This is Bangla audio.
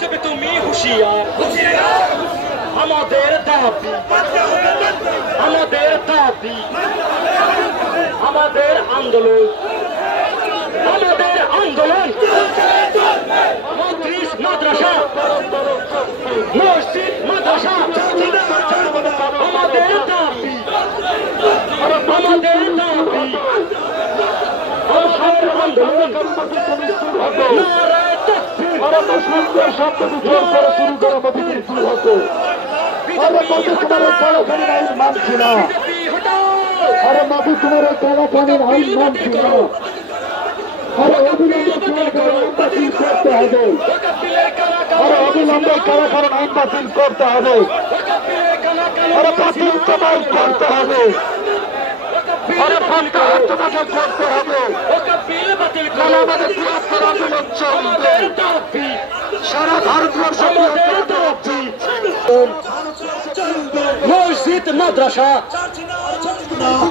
হিসেবে তুমি হুঁশিয়ার। আমাদের দাবি, আমাদের দাবি, আমাদের আন্দোলন, আমাদের আন্দোলন। মসজিদ মাদ্রাসা, মসজিদ মাদ্রাসা, আমাদের দাবি, আমাদের দাবি। আন্দোলন নারায়ে তাকবীর। মানছি না। আরে মাফি তোমার কালাখানির আইন মানছি না। আরে অবিলম্বে বাতিল করতে হবে। আরে অবিলম্বে কালাখানির আইন বাতিল করতে হবে। আরে বাতিল তোমার করতে হবে। আরে ফাঁকা তোমাকে করতে হবে। আমাদের বৃহত্তর আন্দোলন চলবে। সারা ভারতবর্ষ মসজিদ মাদ্রাসা